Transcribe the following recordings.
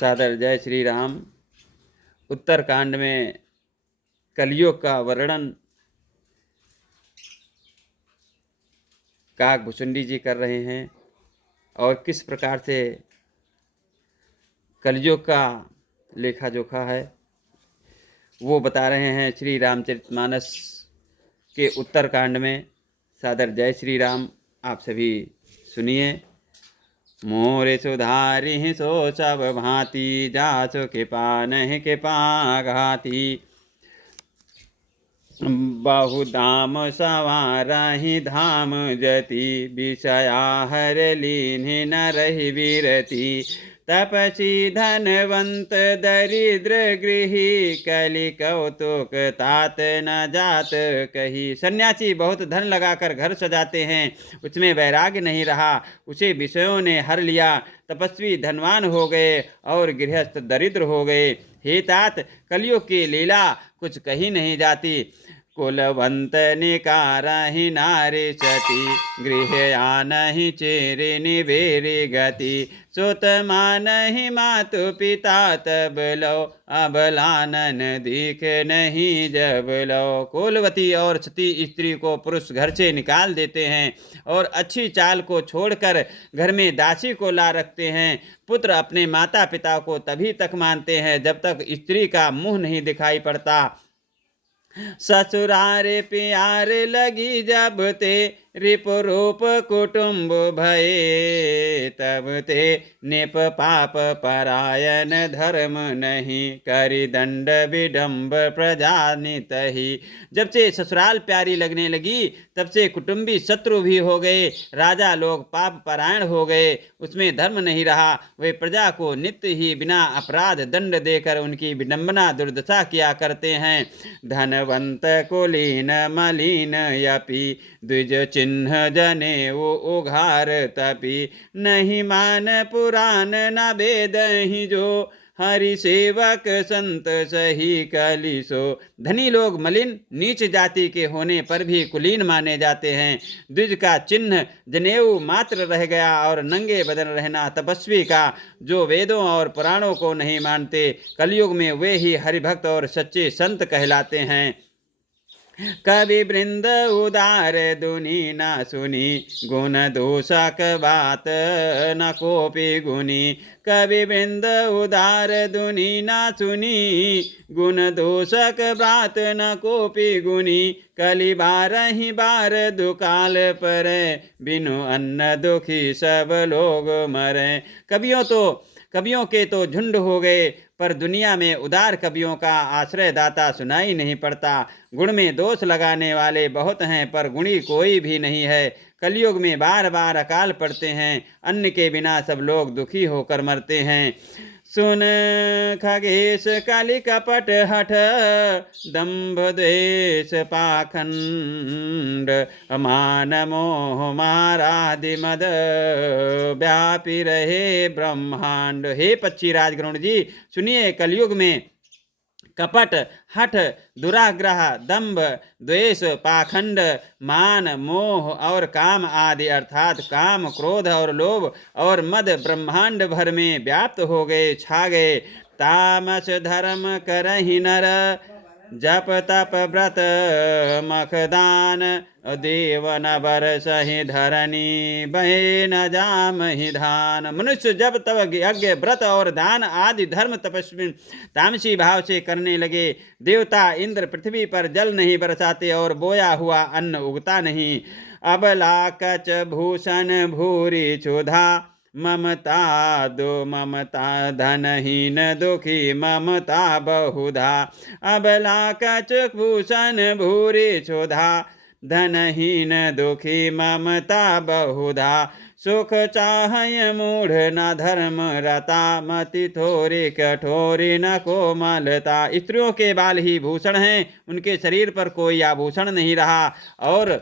सादर जय श्री राम। उत्तरकांड में कलयुग का वर्णन काकभुचुंडी जी कर रहे हैं और किस प्रकार से कलयुग का लेखा जोखा है वो बता रहे हैं श्री रामचरितमानस के उत्तरकांड में। सादर जय श्री राम। आप सभी सुनिए। मोरे सुधारि सो सब भांति, जासो के पानहि के पाघाती। बहुधाम सवारहि धाम जति, विषया हर लीन्हि न रहि विरति। तपसी धनवंत दरिद्र गृही, कलि कौतुक तात न जात कही। सन्यासी बहुत धन लगाकर घर सजाते हैं, उसमें वैराग्य नहीं रहा, उसे विषयों ने हर लिया। तपस्वी धनवान हो गए और गृहस्थ दरिद्र हो गए। हे तात, कलयुग की लीला कुछ कही नहीं जाती। कुलवंत निकारहि नारी सती, गृह आनहि चेरि निबेरि गति। सुत मानहि मातु पिता तब लो, अबलानन दीख नहीं जब लो। कुलवती और सती स्त्री को पुरुष घर से निकाल देते हैं और अच्छी चाल को छोड़कर घर में दासी को ला रखते हैं। पुत्र अपने माता पिता को तभी तक मानते हैं जब तक स्त्री का मुंह नहीं दिखाई पड़ता। ससुरारे प्यार लगी जब ते, रिपुरूप कुटुंब भये। तब ते निप पाप परायण धर्म नहीं, करि दंड विडम्ब प्रजा नितहि। जब से ससुराल प्यारी लगने लगी तब से कुटुंबी शत्रु भी हो गए, राजा लोग पाप परायण हो गए, उसमें धर्म नहीं रहा। वे प्रजा को नित्य ही बिना अपराध दंड देकर उनकी विडंबना दुर्दशा किया करते हैं। धनवंत कुलीन मलिन यपि, द्विज चिन्ह जनेऊ उघार तपि। नहीं मान पुराण न वेदहि जो, हरि सेवक संत सही कलिसो। धनी लोग मलिन नीच जाति के होने पर भी कुलीन माने जाते हैं। द्विज का चिन्ह जनेऊ मात्र रह गया और नंगे बदन रहना तपस्वी का, जो वेदों और पुराणों को नहीं मानते। कलयुग में वे ही हरिभक्त और सच्चे संत कहलाते हैं। कवि वृंद उदार दुनि न सुनी, गुण दोषक बात न कोपि गुनी। कवि वृंद उदार दुनि न सुनी, गुण दोषक बात न कोपि गुनी। कलि बारहि बार दुकाल परै, बिनु अन्न दुखी सब लोग मरै। कवियों के तो झुंड हो गए, पर दुनिया में उदार कवियों का आश्रयदाता सुनाई नहीं पड़ता। गुण में दोष लगाने वाले बहुत हैं, पर गुणी कोई भी नहीं है। कलयुग में बार बार अकाल पड़ते हैं, अन्न के बिना सब लोग दुखी होकर मरते हैं। सुन खगेश काली कपट हठ, दंभ द्वेष पाखंड। मान मोह मारादि मद, व्यापी रहे ब्रह्मांड। हे पक्षी राजगरुण जी, सुनिए। कलयुग में कपट, हठ, दुराग्रह, दंभ, द्वेष, पाखंड, मान, मोह और काम आदि अर्थात काम, क्रोध और लोभ और मद ब्रह्मांड भर में व्याप्त हो गए, छा गए। तामस धर्म करहि नर, जप तप व्रत मखदान। देव न बरसहि धरनी, बहे न जामहि धान। मनुष्य जब तब यज्ञ व्रत और दान आदि धर्म तपस्वी तामसी भाव से करने लगे, देवता इंद्र पृथ्वी पर जल नहीं बरसाते और बोया हुआ अन्न उगता नहीं। अबला कच भूषण भूरि क्षुधा, ममता दो ममता धनहीन दुखी ममता बहुधा। अबला कच भूषण भूरि क्षुधा, धनहीन दुखी ममता बहुधा। सुख चाहय मूढ़ न धर्म रता, मति थोरी कठोरी न कोमलता। स्त्रियों के बाल ही भूषण हैं, उनके शरीर पर कोई आभूषण नहीं रहा और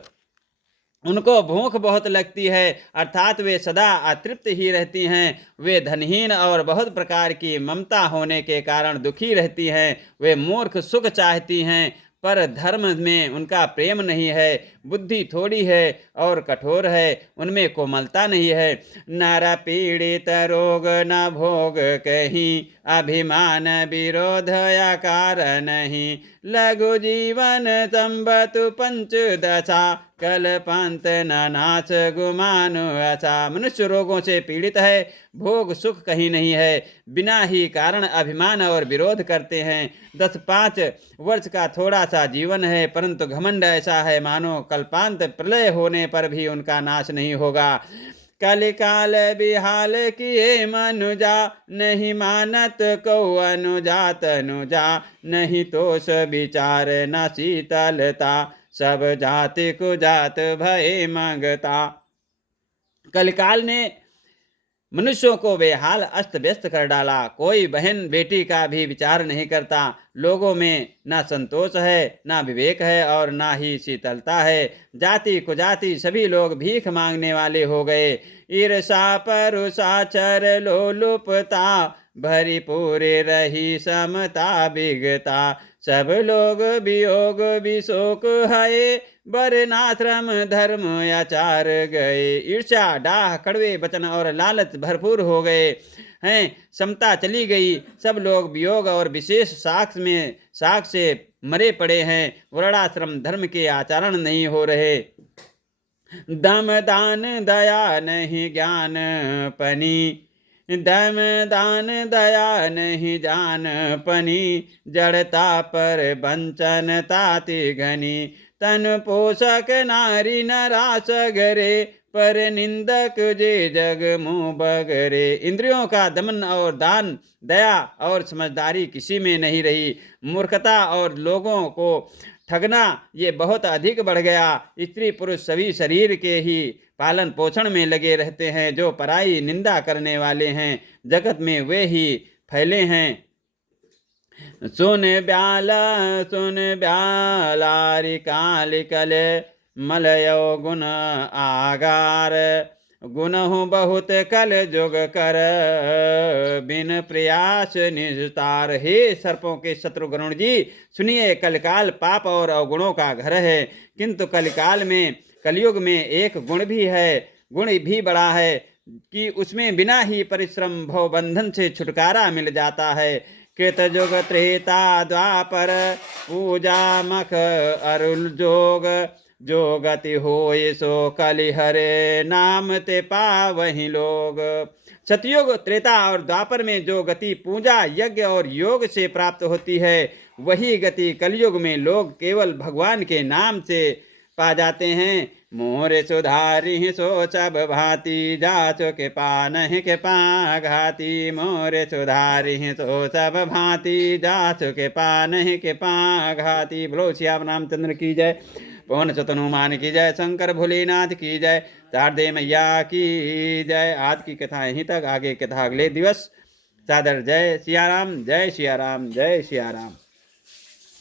उनको भूख बहुत लगती है, अर्थात वे सदा अतृप्त ही रहती हैं। वे धनहीन और बहुत प्रकार की ममता होने के कारण दुखी रहती हैं। वे मूर्ख सुख चाहती हैं, पर धर्म में उनका प्रेम नहीं है, बुद्धि थोड़ी है और कठोर है, उनमें कोमलता नहीं है। नर पीड़ित रोग न भोग कहीं, अभिमान विरोध आकार नहीं। लघु जीवन संबतु पंच दशा, कल्पांत न नाच गुमान आशा। मनुष्य रोगों से पीड़ित है, भोग सुख कहीं नहीं है, बिना ही कारण अभिमान और विरोध करते हैं। 10-5 वर्ष का थोड़ा सा जीवन है, परंतु घमंड ऐसा है मानो कल्पांत प्रलय होने पर भी उनका नाश नहीं होगा। कलिकाल बिहाल किए मनुजा, नहीं मानत को अनुजात अनुजा। नहीं तोष विचार न शीतलता, सब जाति को जात भय मंगता। कलिकाल ने मनुष्यों को बेहाल अस्त व्यस्त कर डाला। कोई बहन बेटी का भी विचार नहीं करता। लोगों में ना संतोष है, ना विवेक है और ना ही शीतलता है। जाति कुजाति सभी लोग भीख मांगने वाले हो गए। ईर्षा परुषा चर लोलुपता, भरी पूरे रही समता बिगता। सब लोग वियोग विशोक है, वर्णाश्रम धर्म आचार गए। ईर्ष्या डाह कड़वे वचन और लालच भरपूर हो गए हैं, समता चली गई। सब लोग वियोग और विशेष साख से मरे पड़े हैं। वर्णाश्रम धर्म के आचरण नहीं हो रहे। दम दान दया नहीं ज्ञान पनी, दम दान दया नहीं जान पनी। जड़ता पर वंचन ताति घनी, तन पोषक नारी नरास गरे। पर निंदक जे जग मुँह बगरे। इंद्रियों का दमन और दान, दया और समझदारी किसी में नहीं रही। मूर्खता और लोगों को ठगना ये बहुत अधिक बढ़ गया। स्त्री पुरुष सभी शरीर के ही पालन पोषण में लगे रहते हैं। जो पराई निंदा करने वाले हैं, जगत में वे ही फैले हैं। सुन ब्यालारि कालिकल, मलयो गुण आगार। गुणहु बहुत कल जोग कर, बिन प्रयास निस्तार। हे सर्पों के शत्रु गरुण जी, सुनिए, कलिकाल पाप और अवगुणों का घर है, किंतु कलयुग में एक गुण भी है, गुण भी बड़ा है कि उसमें बिना ही परिश्रम भव बंधन से छुटकारा मिल जाता है। कृत जोग त्रेता द्वापर, पूजा मख अरुल जोग। जो गति होय सो कलिहरे, नाम ते पावहि लोग। सतयुग त्रेता और द्वापर में जो गति पूजा यज्ञ और योग से प्राप्त होती है, वही गति कलयुग में लोग केवल भगवान के नाम से पा जाते हैं। मोरे सुधारी सो सब भांति, जाचो के पानहि के पाघाती। मोरे सुधारी सो सब भांति, जाचो के पानहि के पाघाती। बोलो श्याम रामचंद्र की जय, पवन सुत हनुमान की जय, शंकर भोलेनाथ की जय, शारदे मैया की जय। आज की कथा यहीं तक, आगे कथा अगले दिवस। सादर जय सिया राम, जय सिया राम, जय सिया राम।